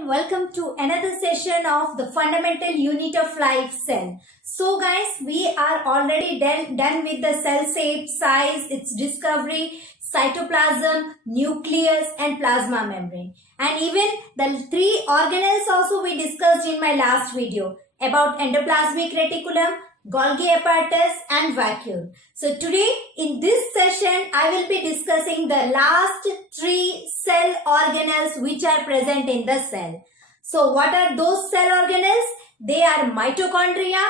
and welcome to another session of the fundamental unit of life, cell. So guys, we are already done with the cell shape, size, its discovery, cytoplasm, nucleus and plasma membrane. And even the three organelles also we discussed in my last video about endoplasmic reticulum, Golgi apparatus and vacuole. So today in this session I will be discussing the last three cell organelles which are present in the cell. So what are those cell organelles? They are mitochondria,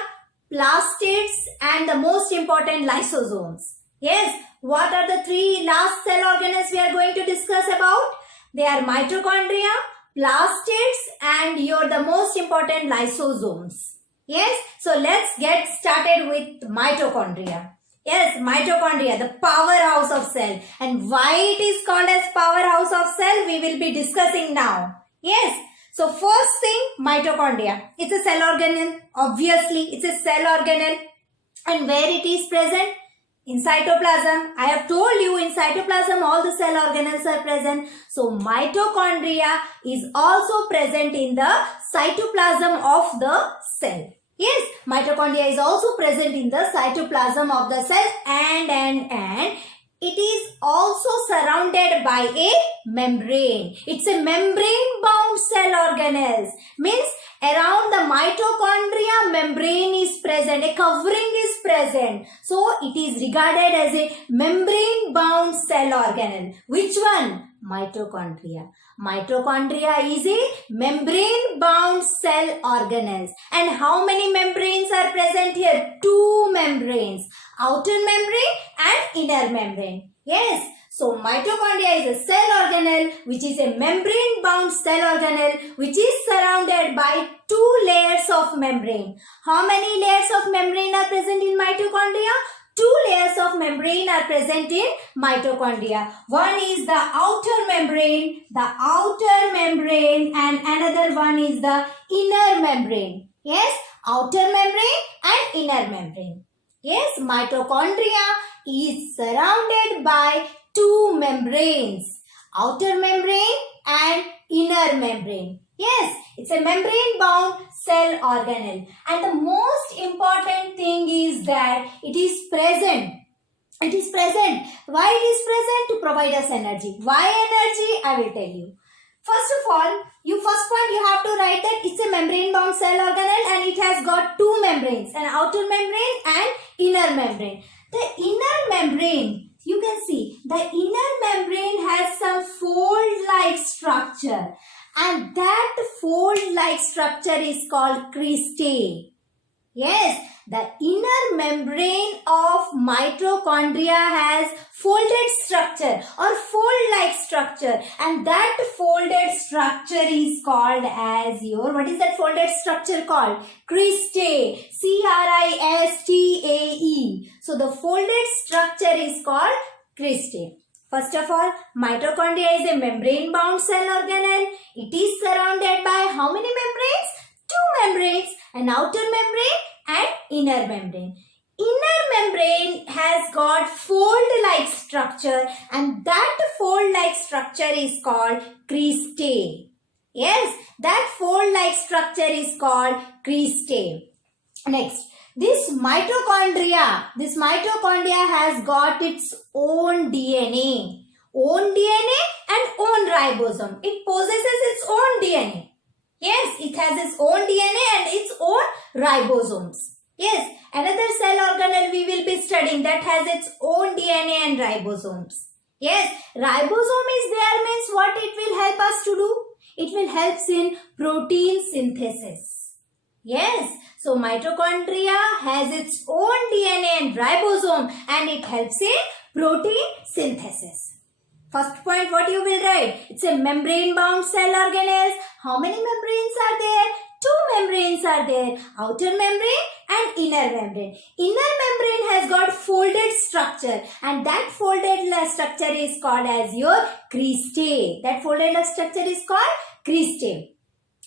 plastids and the most important lysosomes. Yes, what are the three last cell organelles we are going to discuss about? They are mitochondria, plastids and the most important lysosomes. Yes, so let's get started with mitochondria. Yes, mitochondria, the powerhouse of cell. And why it is called as powerhouse of cell, we will be discussing now. Yes, so first thing, mitochondria. It's a cell organelle. Obviously, it's a cell organelle. And where it is present? In cytoplasm. I have told you in cytoplasm all the cell organelles are present. So mitochondria is also present in the cytoplasm of the cell. Yes, mitochondria is also present in the cytoplasm of the cell and it is also surrounded by a membrane. It's a membrane bound cell organelles. Means around the mitochondria membrane is present, a covering is present. So it is regarded as a membrane bound cell organelle. Which one? Mitochondria. Mitochondria is a membrane bound cell organelles. And how many membranes are present here? Two membranes. Outer membrane and inner membrane. Yes. So mitochondria is a cell organelle which is a membrane bound cell organelle which is surrounded by two layers of membrane. How many layers of membrane are present in mitochondria? Two layers of membrane are present in mitochondria. One is the outer membrane and another one is the inner membrane. Yes, outer membrane and inner membrane. Yes, mitochondria is surrounded by two membranes, outer membrane and inner membrane. Yes, it's a membrane bound cell organelle. And the most important thing is that it is present. It is present. Why it is present? To provide us energy. Why energy? I will tell you. First of all, first point you have to write that it's a membrane bound cell organelle and it has got two membranes, an outer membrane and inner membrane. The inner membrane, you can see the inner membrane has some fold-like structure and that fold-like structure is called cristae. Yes, the inner membrane of mitochondria has folded structure or fold-like structure and that folded structure is called as what is that folded structure called? Cristae. C-R-I-S-T-A-E. So the folded structure is called cristae. First of all, mitochondria is a membrane bound cell organelle. It is surrounded by how many membranes? Two membranes, an outer membrane and inner membrane. Inner membrane has got fold-like structure and that fold-like structure is called cristae. Yes, that fold-like structure is called cristae. Next, this mitochondria has got its own DNA. Own DNA and own ribosome. It possesses its own DNA. Yes, it has its own DNA and its own ribosomes. Yes, another cell organelle we will be studying that has its own DNA and ribosomes. Yes, ribosome is there means what it will help us to do? It will help in protein synthesis. Yes, so mitochondria has its own DNA and ribosome and it helps in protein synthesis. First point, what you will write? It's a membrane bound cell organelles. How many membranes are there? Two membranes are there. Outer membrane and inner membrane. Inner membrane has got folded structure and that folded structure is called as your cristae. That folded structure is called cristae.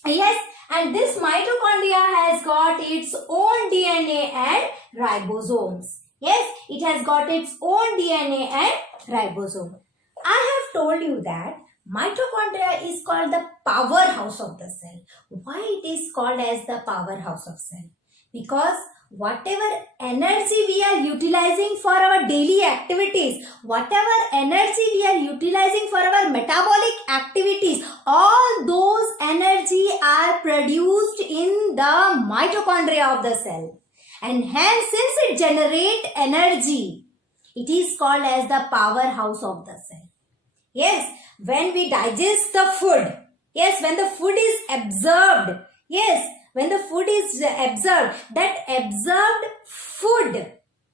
Yes, and this mitochondria has got its own DNA and ribosomes. Yes, it has got its own DNA and ribosome. I have told you that Mitochondria is called the powerhouse of the cell. Why it is called as the powerhouse of cell? Because whatever energy we are utilizing for our daily activities, whatever energy we are utilizing for our metabolic activities, all those energy are produced in the mitochondria of the cell. And hence, since it generates energy, it is called as the powerhouse of the cell. Yes, when we digest the food, yes, when the food is absorbed, yes, when the food is absorbed, that absorbed food,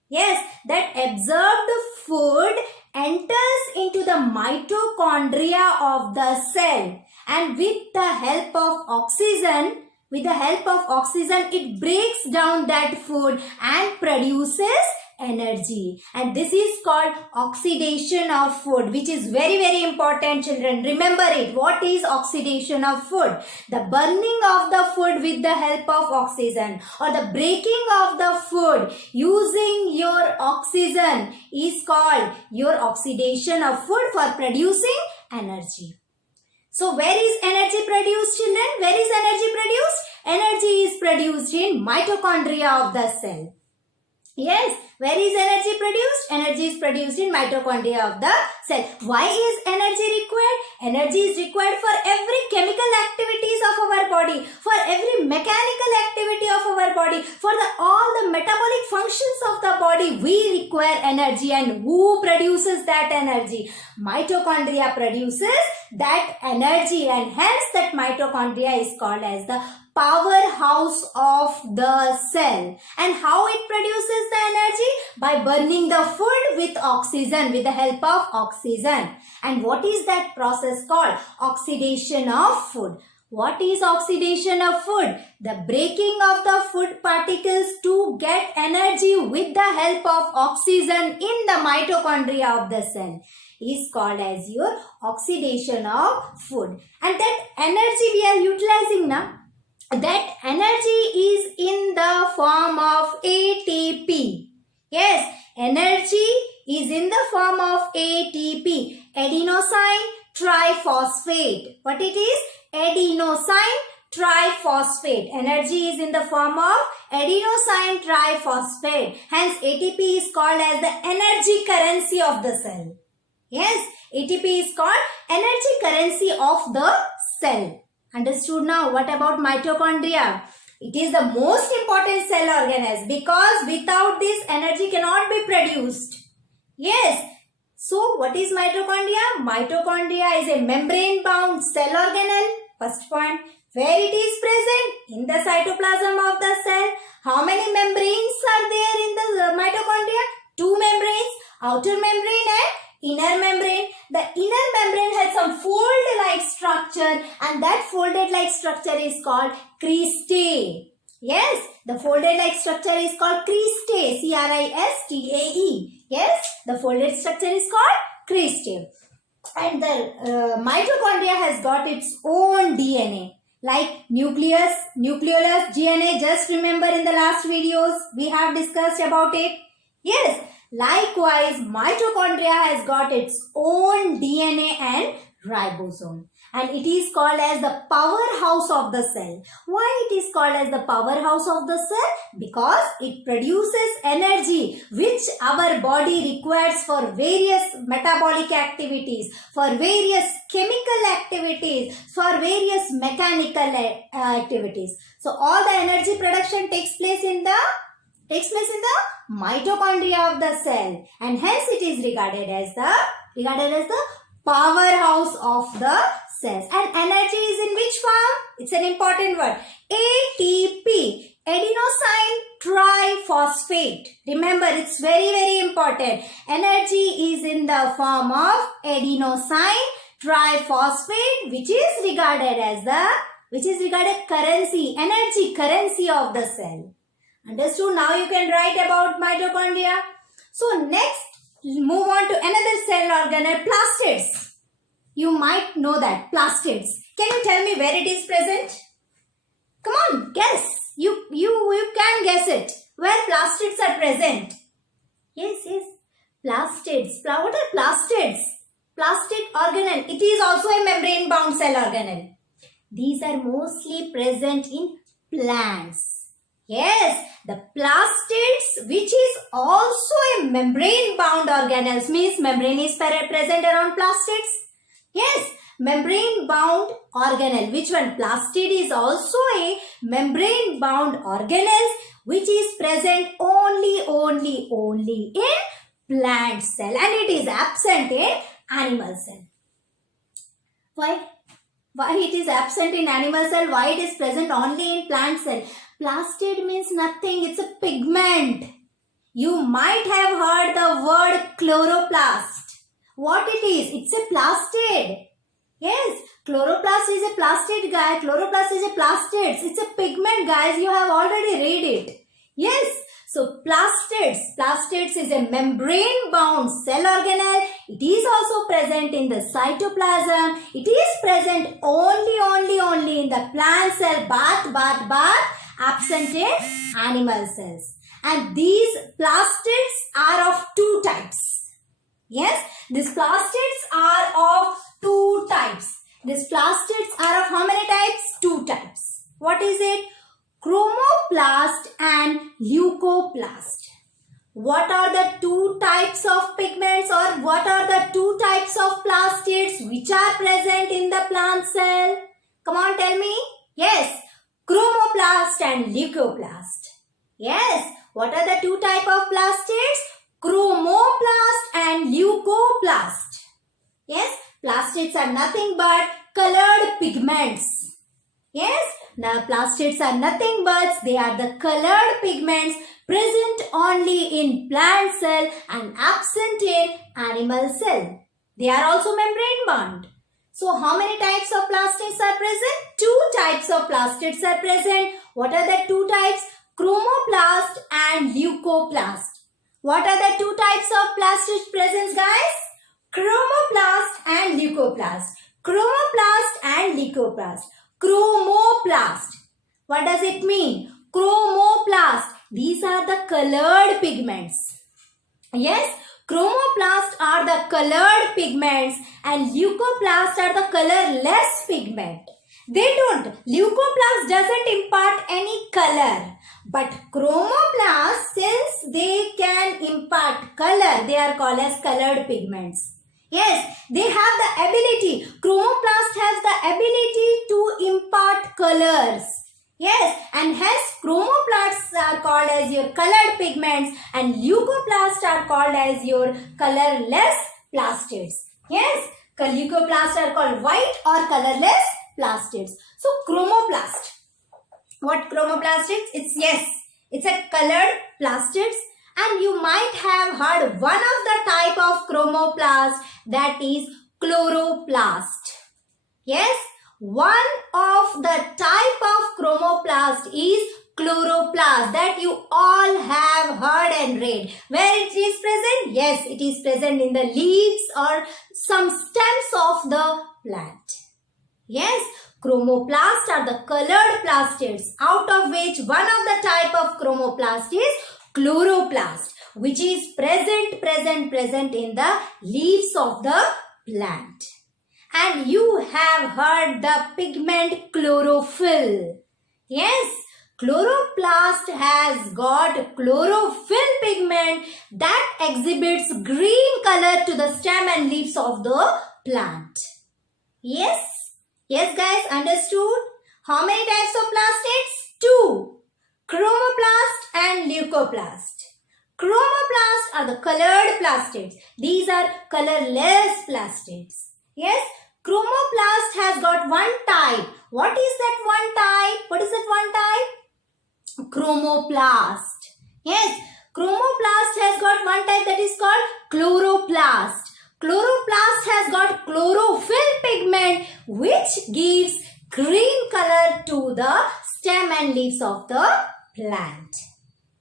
yes, that absorbed food enters into the mitochondria of the cell, and with the help of oxygen, it breaks down that food and produces energy, and this is called oxidation of food, which is very, very important, children. Remember it. What is oxidation of food? The burning of the food with the help of oxygen, or the breaking of the food using your oxygen is called your oxidation of food for producing energy. So where is energy produced, children? Where is energy produced? Energy is produced in mitochondria of the cell. Yes, where is energy produced? Energy is produced in mitochondria of the cell. Why is energy required? Energy is required for every chemical activities of our body, for every mechanical activity of our body, for all the metabolic functions of the body. We require energy, and who produces that energy? Mitochondria produces that energy, and hence that mitochondria is called as the powerhouse of the cell. And how it produces the energy? By burning the food with oxygen, with the help of oxygen. And what is that process called? Oxidation of food. What is oxidation of food? The breaking of the food particles to get energy with the help of oxygen in the mitochondria of the cell is called as your oxidation of food. And that energy we are utilizing now, that energy is in the form of ATP. Yes, energy is in the form of ATP, adenosine triphosphate. What it is? Adenosine triphosphate. Energy is in the form of adenosine triphosphate. Hence, ATP is called as the energy currency of the cell. Yes, ATP is called energy currency of the cell. Understood now? What about mitochondria? It is the most important cell organelle, because without this energy cannot be produced. Yes. So what is mitochondria? Mitochondria is a membrane bound cell organelle. First point. Where it is present? In the cytoplasm of the cell. How many membranes are there in the mitochondria? Two membranes. Outer membrane and inner membrane. The inner membrane has some fold-like structure, and that folded-like structure is called cristae. Yes, the folded-like structure is called cristae. C-R-I-S-T-A-E. Yes, the folded structure is called cristae. And the mitochondria has got its own DNA. Like nucleus, nucleolus, DNA. Just remember in the last videos we have discussed about it. Yes. Likewise, mitochondria has got its own DNA and ribosome, and it is called as the powerhouse of the cell. Why it is called as the powerhouse of the cell? Because it produces energy which our body requires for various metabolic activities, for various chemical activities, for various mechanical activities. So all the energy production takes place in the mitochondria of the cell, and hence it is regarded as the powerhouse of the cells. And energy is in which form? It's an important word. ATP, adenosine triphosphate. Remember, it's very, very important. Energy is in the form of adenosine triphosphate, which is regarded as currency, energy currency of the cell. Understood? Now you can write about mitochondria. So next, move on to another cell organelle, plastids. You might know that, plastids. Can you tell me where it is present? Come on, guess. You can guess it. Where plastids are present? Yes. Plastids. What are plastids? plastid organelle. It is also a membrane-bound cell organelle. These are mostly present in plants. Yes, the plastids, which is also a membrane-bound organelles, means membrane is present around plastids. Yes, membrane-bound organelle. Which one? Plastid is also a membrane-bound organelle, which is present only in plant cell, and it is absent in animal cell. Why? Why it is absent in animal cell? Why it is present only in plant cell? Plastid means nothing. It's a pigment. You might have heard the word chloroplast. What it is? It's a plastid. Yes, chloroplast is a plastid, guy. Chloroplast is a plastids. It's a pigment, guys. You have already read it. Yes. So plastids is a membrane-bound cell organelle. It is also present in the cytoplasm. It is present only in the plant cell, but absent in animal cells. And these plastids are of two types. Yes, these plastids are of two types. These plastids are of how many types? Two types. What is it? Chromoplast and leucoplast. What are the two types of pigments, or what are the two types of plastids which are present in the plant cell? Come on, tell me. Yes, chromoplast and leucoplast. Yes, what are the two types of plastids? Chromoplast and leucoplast. Yes, plastids are nothing but colored pigments. Yes, now plastids are nothing but they are the colored pigments present only in plant cell and absent in animal cell. They are also membrane bound. So how many types of plastids are present? Two types of plastids are present. What are the two types? Chromoplast and leucoplast. What are the two types of plastids present, guys? Chromoplast and leucoplast. Chromoplast and leucoplast. Chromoplast. What does it mean? Chromoplast. These are the colored pigments. Yes, chromoplast are the colored pigments and leucoplast are the colorless pigment. Leucoplast doesn't impart any color. But chromoplast, since they can impart color, they are called as colored pigments. Yes, they have the ability. Chromoplast has the ability to impart colors. Yes, and hence chromoplasts are called as your colored pigments and leucoplasts are called as your colorless plastids. Yes, leucoplasts are called white or colorless plastids. So chromoplast. What chromoplast is? It's a colored plastids. And you might have heard one of the type of chromoplast, that is chloroplast. Yes, one of the type of chromoplast is chloroplast that you all have heard and read. Where it is present? Yes, it is present in the leaves or some stems of the plant. Yes, chromoplasts are the colored plastids, out of which one of the type of chromoplast is chloroplast, which is present in the leaves of the plant. And you have heard the pigment chlorophyll. Yes, chloroplast has got chlorophyll pigment that exhibits green color to the stem and leaves of the plant. Yes, guys, understood? How many types of plastids? Two. Chromoplast and leucoplast. Chromoplast are the colored plastids. These are colorless plastids. Yes, chromoplast has got one type. What is that one type? What is that one type? Chromoplast. Yes, chromoplast has got one type, that is called chloroplast. Chloroplast has got chlorophyll pigment which gives green color to the stem and leaves of the plant.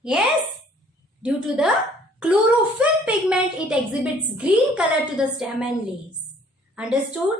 Yes, due to the chlorophyll pigment, it exhibits green color to the stem and leaves. Understood?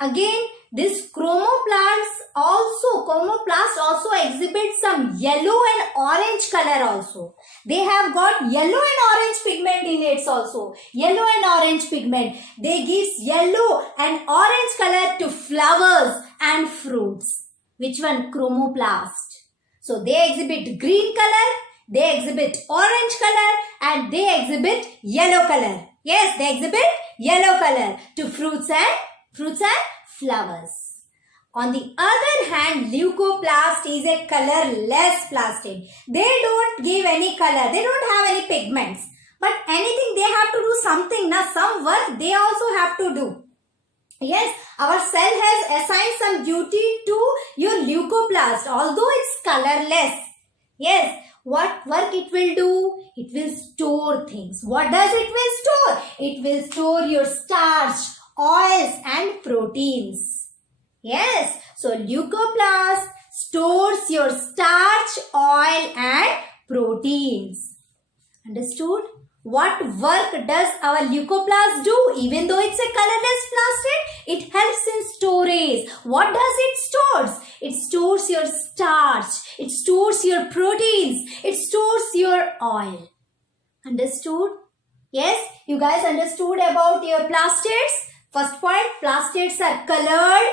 Again, this chromoplast also exhibits some yellow and orange color also. They have got yellow and orange pigment in it also. Yellow and orange pigment. They gives yellow and orange color to flowers and fruits. Which one? Chromoplast. So they exhibit green color, they exhibit orange color, and they exhibit yellow color. Yes, they exhibit yellow color to fruits and flowers. On the other hand, leucoplast is a colorless plastid. They don't give any color. They don't have any pigments. But anything they have to do something. Now some work they also have to do. Yes, our cell has assigned some duty to your leucoplast. Although it's colorless. Yes, what work it will do? It will store things. What does it will store? It will store your starch, oils and proteins. Yes, so leucoplast stores your starch, oil and proteins. Understood? What work does our leucoplast do? Even though it's a colorless plastid, it helps in storage. What does it stores? It stores your starch. It stores your proteins. It stores your oil. Understood? Yes, you guys understood about your plastids? First point, plastids are colored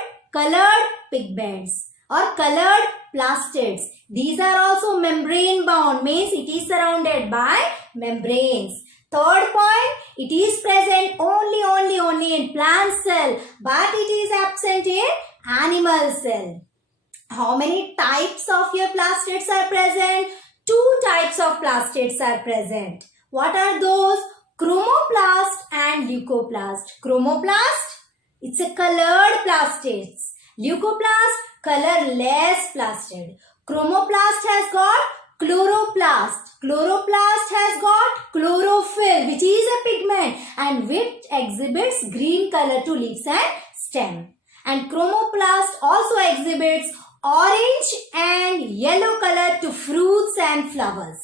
pigments or colored plastids. These are also membrane bound, means it is surrounded by membranes. Third point, it is present only in plant cell, but it is absent in animal cell. How many types of your plastids are present? 2 types of plastids are present. What are those? Chromoplast and leucoplast. Chromoplast, it's a colored plastids. Leucoplast, colorless plastid. Chromoplast has got chloroplast. Chloroplast has got chlorophyll, which is a pigment and which exhibits green color to leaves and stem. And chromoplast also exhibits orange and yellow color to fruits and flowers.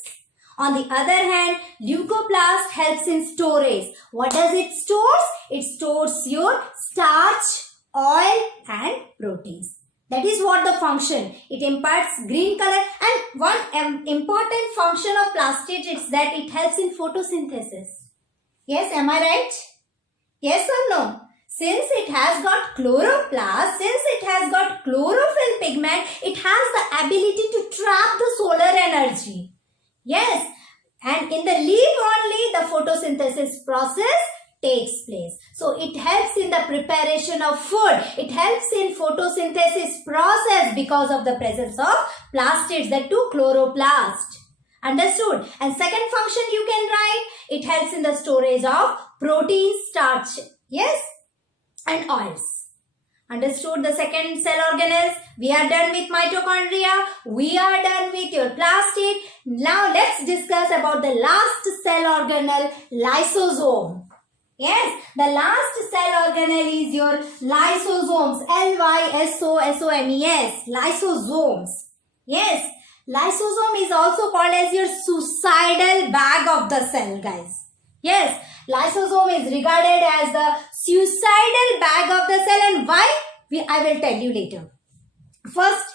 On the other hand, leucoplast helps in storage. What does it stores? It stores your starch, oil and proteins. That is what the function. It imparts green color, and one important function of plastid is that it helps in photosynthesis. Yes, am I right? Yes or no? Since it has got chloroplast, since it has got chlorophyll pigment, it has the ability to trap the solar energy. Yes, and in the leaf only the photosynthesis process takes place. So it helps in the preparation of food. It helps in photosynthesis process because of the presence of plastids, the 2 chloroplast. Understood? And second function you can write, it helps in the storage of protein, starch, yes, and oils. Understood the second cell organelles? We are done with mitochondria. We are done with your plastid. Now let's discuss about the last cell organelle, lysosome. Yes, the last cell organelle is your lysosomes. Lysosomes. Lysosomes. Yes, lysosome is also called as your suicidal bag of the cell, guys. Yes, lysosome is regarded as the suicidal bag of the cell, and why? I will tell you later. First,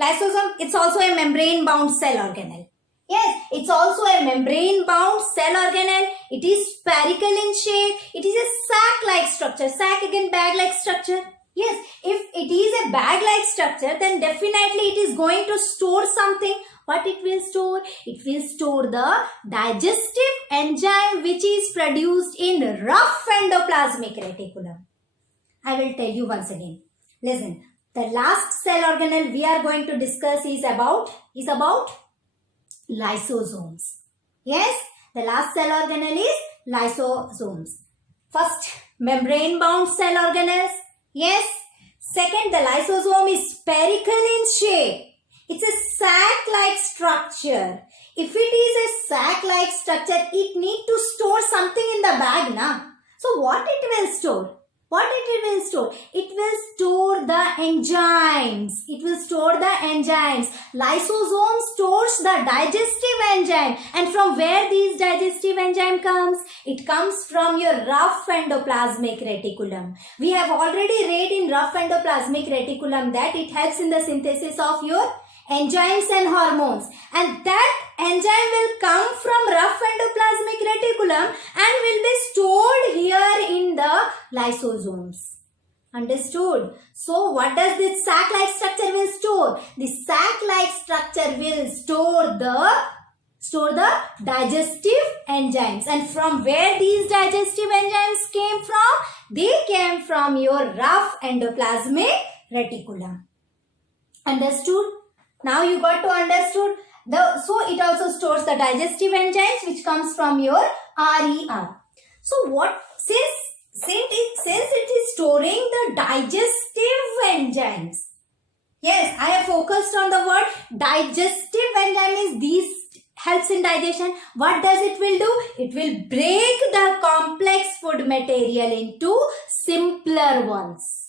lysosome, it's also a membrane bound cell organelle. Yes, it's also a membrane bound cell organelle. It is spherical in shape. It is a sac-like structure. Sac again, bag-like structure. Yes, if it is a bag-like structure, then definitely it is going to store something. What it will store? It will store the digestive enzyme which is produced in rough endoplasmic reticulum. I will tell you once again. Listen, the last cell organelle we are going to discuss is about lysosomes. Yes, the last cell organelle is lysosomes. First, membrane bound cell organelles. Yes. Second, the lysosome is spherical in shape. It's a sac-like structure. If it is a sac-like structure, it needs to store something in the bag, na? So what it will store? What it will store? It will store the enzymes. It will store the enzymes. Lysosome stores the digestive enzyme. And from where these digestive enzyme comes? It comes from your rough endoplasmic reticulum. We have already read in rough endoplasmic reticulum that it helps in the synthesis of your enzymes and hormones, and that enzyme will come from rough endoplasmic reticulum and will be stored here in the lysosomes. Understood? So what does this sac-like structure will store? The sac-like structure will store the digestive enzymes. And from where these digestive enzymes came from? They came from your rough endoplasmic reticulum. Understood? Now you got to understood. So it also stores the digestive enzymes which comes from your RER. So what since it is storing the digestive enzymes. Yes, I have focused on the word digestive enzyme is these helps in digestion. What does it will do? It will break the complex food material into simpler ones.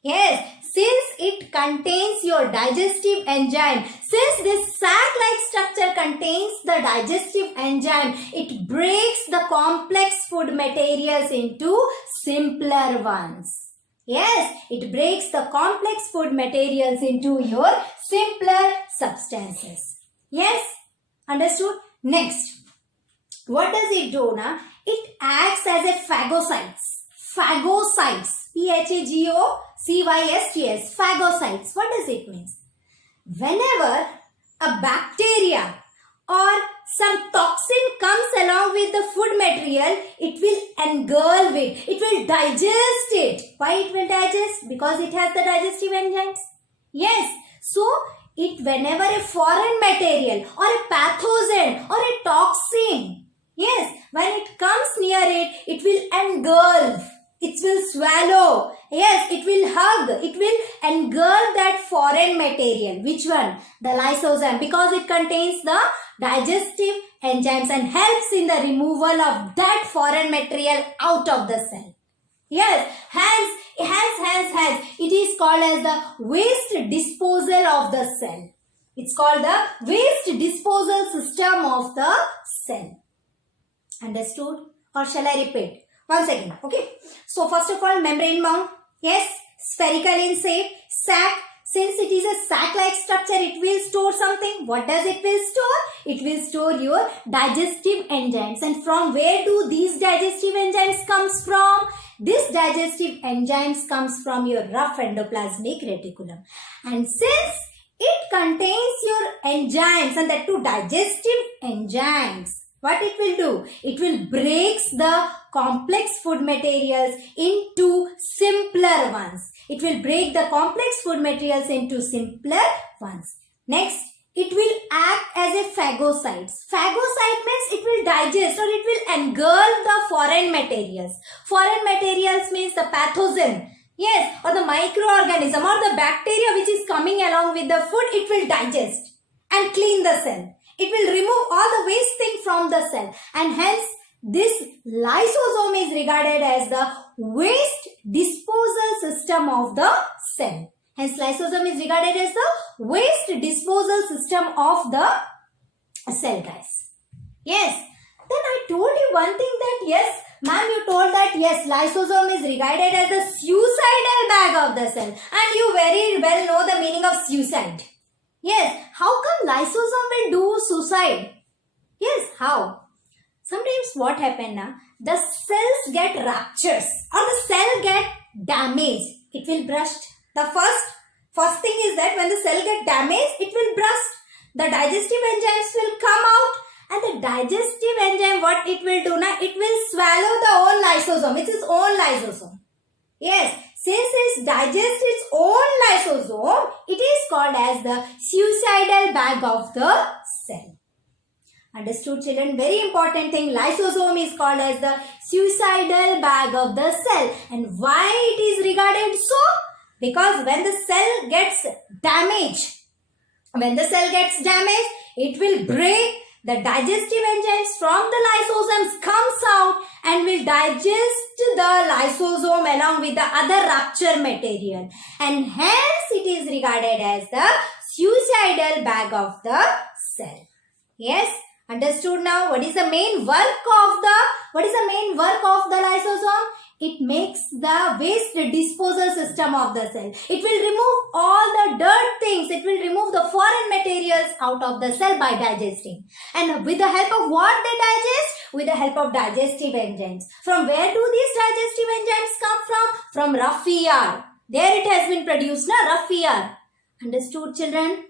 Yes, since it contains your digestive enzyme, since this sac-like structure contains the digestive enzyme, it breaks the complex food materials into simpler ones. Yes, it breaks the complex food materials into your simpler substances. Yes, understood? Next, what does it do now? It acts as a phagocytes. Phagocytes. P-H-A-G-O-C-Y-S-T-S. Phagocytes. What does it mean? Whenever a bacteria or some toxin comes along with the food material, it will engulf it. It will digest it. Why it will digest? Because it has the digestive enzymes. Yes. So, whenever a foreign material or a pathogen or a toxin, yes, when it comes near it, it will engulf. It will swallow. Yes, it will hug. It will engulf that foreign material. Which one? The lysosome. Because it contains the digestive enzymes and helps in the removal of that foreign material out of the cell. Yes, hence, it is called as the waste disposal of the cell. It's called the waste disposal system of the cell. Understood? Or shall I repeat? Once again, okay. So first of all, membrane bound. Yes, spherical in shape. Sac. Since it is a sac-like structure, it will store something. What does it will store? It will store your digestive enzymes. And from where do these digestive enzymes comes from? This digestive enzymes comes from your rough endoplasmic reticulum. And since it contains your enzymes and that too digestive enzymes, what it will do? It will breaks the complex food materials into simpler ones. It will break the complex food materials into simpler ones. Next, it will act as a phagocyte. Phagocyte means it will digest or it will engulf the foreign materials. Foreign materials means the pathogen. Yes, or the microorganism or the bacteria which is coming along with the food, it will digest and clean the cell. It will remove all the waste thing from the cell, and hence this lysosome is regarded as the waste disposal system of the cell. Hence lysosome is regarded as the waste disposal system of the cell, guys. Yes. Then I told you one thing that yes, ma'am, you told that yes, lysosome is regarded as the suicidal bag of the cell, and you very well know the meaning of suicide. Yes, how come lysosome will do suicide? Yes, how? Sometimes what happen now? The cells get ruptures or the cell get damaged. It will burst. The first thing is that when the cell get damaged, it will burst. The digestive enzymes will come out, and the digestive enzyme, what it will do now? It will swallow the whole lysosome. It's its own lysosome. Yes, since it digests its own lysosome, it is called as the suicidal bag of the cell. Understood, children? Very important thing. Lysosome is called as the suicidal bag of the cell. And why it is regarded so? Because when the cell gets damaged, it will break. The digestive enzymes from the lysosomes comes out and will digest the lysosome along with the other rupture material. And hence it is regarded as the suicidal bag of the cell. Yes? Understood now? What is the main work of the lysosome? It makes the waste disposal system of the cell. It will remove all the dirt things. It will remove the foreign materials out of the cell by digesting. And with the help of what they digest? With the help of digestive enzymes. From where do these digestive enzymes come from? From rough ER. There it has been produced, na? Rough ER. Understood, children?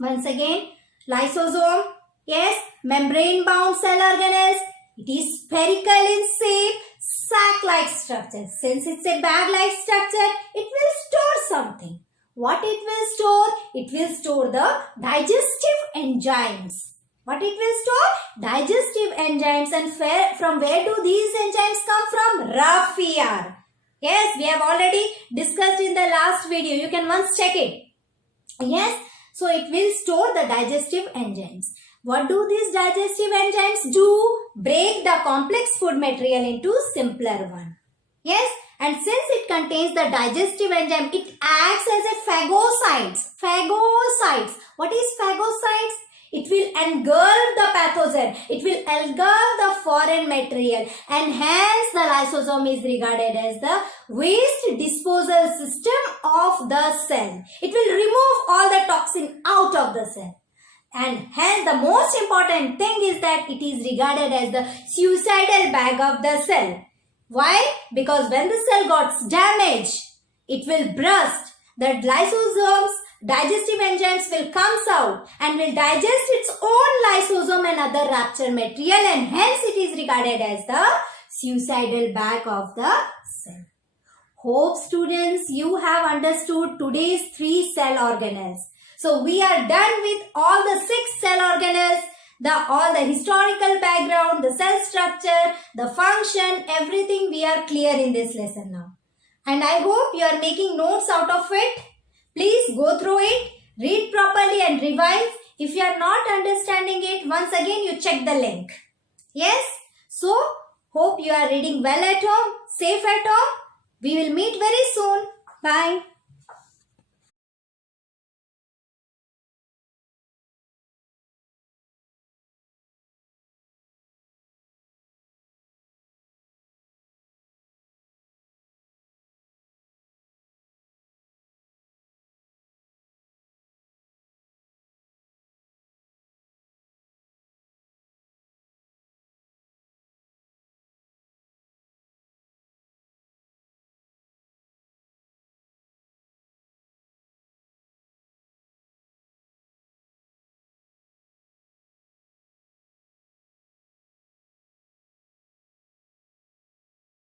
Once again, lysosome. Yes, membrane-bound cell organelles. It is spherical in shape, sac-like structure. Since it's a bag-like structure, it will store something. What it will store? It will store the digestive enzymes. What it will store? Digestive enzymes. And from where do these enzymes come from? Rough ER. Yes, we have already discussed in the last video. You can once check it. Yes, so it will store the digestive enzymes. What do these digestive enzymes do? Break the complex food material into simpler one. Yes, and since it contains the digestive enzyme, it acts as a phagocytes. Phagocytes. What is phagocytes? It will engulf the pathogen. It will engulf the foreign material, and hence the lysosome is regarded as the waste disposal system of the cell. It will remove all the toxin out of the cell. And hence the most important thing is that it is regarded as the suicidal bag of the cell. Why? Because when the cell got damaged, it will burst. The lysosomes, digestive enzymes will come out and will digest its own lysosome and other rupture material, and hence it is regarded as the suicidal bag of the cell. Hope students you have understood today's 3 cell organelles. So we are done with all the 6 cell organelles, all the historical background, the cell structure, the function, everything we are clear in this lesson now. And I hope you are making notes out of it. Please go through it, read properly and revise. If you are not understanding it, once again you check the link. Yes? So, hope you are reading well at home, safe at home. We will meet very soon. Bye.